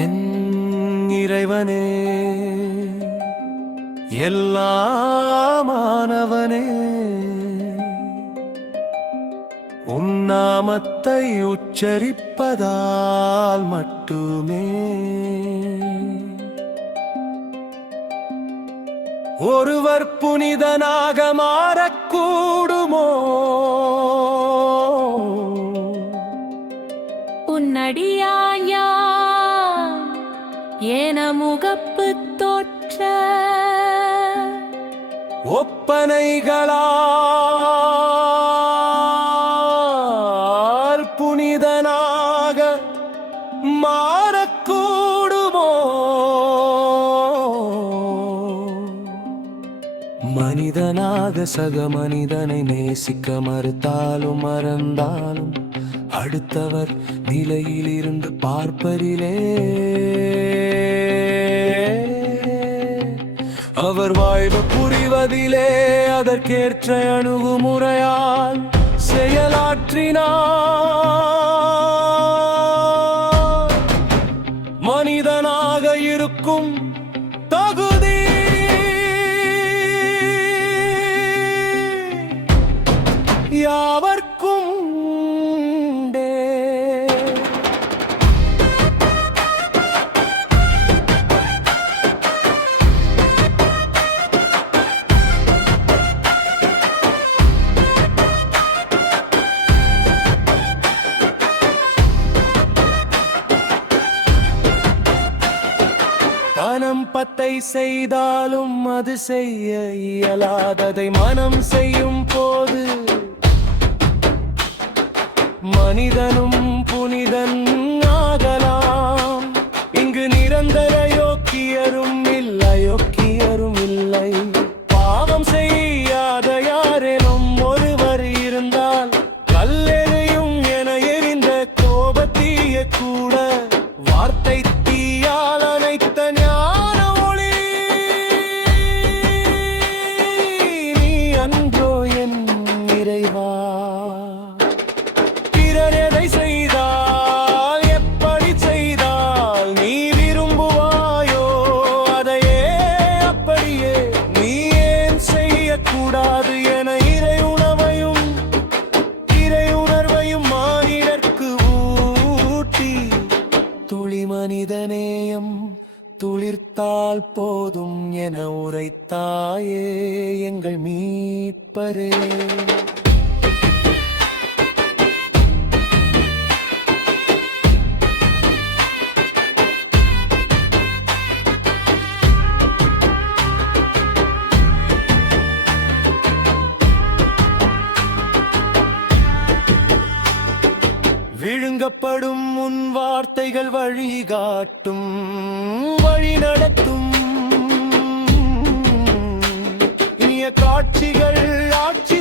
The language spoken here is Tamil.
என் இறைவனே, எல்லாமானவனே, உன் நாமத்தை உச்சரிப்பதால் மட்டுமே ஒருவர் புனிதனாக மாறக்கூடுமோ? உன்னடியாயா என முகப்பு தோற்ற ஒப்பனைகளால் புனிதனாக மாறக்கூடுமோ? மனிதனாக சக மனிதனை நேசிக்க மறுத்தாலும் மறந்தாலும் அடுத்தவர் நிலையில் இருந்து பார்ப்பதிலே அவர் வாழ்வு புரிவதிலே அதற்கேற்ற அணுகுமுறையால் செயலாற்றினார். மனிதனாக இருக்கும் தகுதி யாவர்க்கும் உண்டே. பணம் பத்தை செய்தாலும் அது செய்ய இயலாததை மனம் செய்யும் போது மனிதனும் புனிதன் ஆகலாம். இங்கு நிரந்தர யோக்கியரும் இல்லை, யோக்கியரும் இல்லை. பாவம் செய்யாத யாரேனும் ஒருவர் இருந்தால் கல்லெறியும் என எரிந்த கோபத்தீய கூட வார்த்தை தீயால் அனைத்த ஞான ஒளி நீ அன்றோ என் இறைவா. பிறரை செய்தால் எப்படி செய்தால் நீ விரும்புவாயோ அதையே அப்படியே நீ ஏன் செய்யக்கூடாது என இறையுணர்வையும் மானிடர்க்கு ஊட்டி துளி மனிதநேயம் துளிர்த்தால் போதும் என உரைத்தாயே எங்கள் மீட்பரே. விழுங்கப்படும் உன் வார்த்தைகள் வழிகாட்டும், வழி நடத்தும். இனிய காட்சிகள் ஆட்சி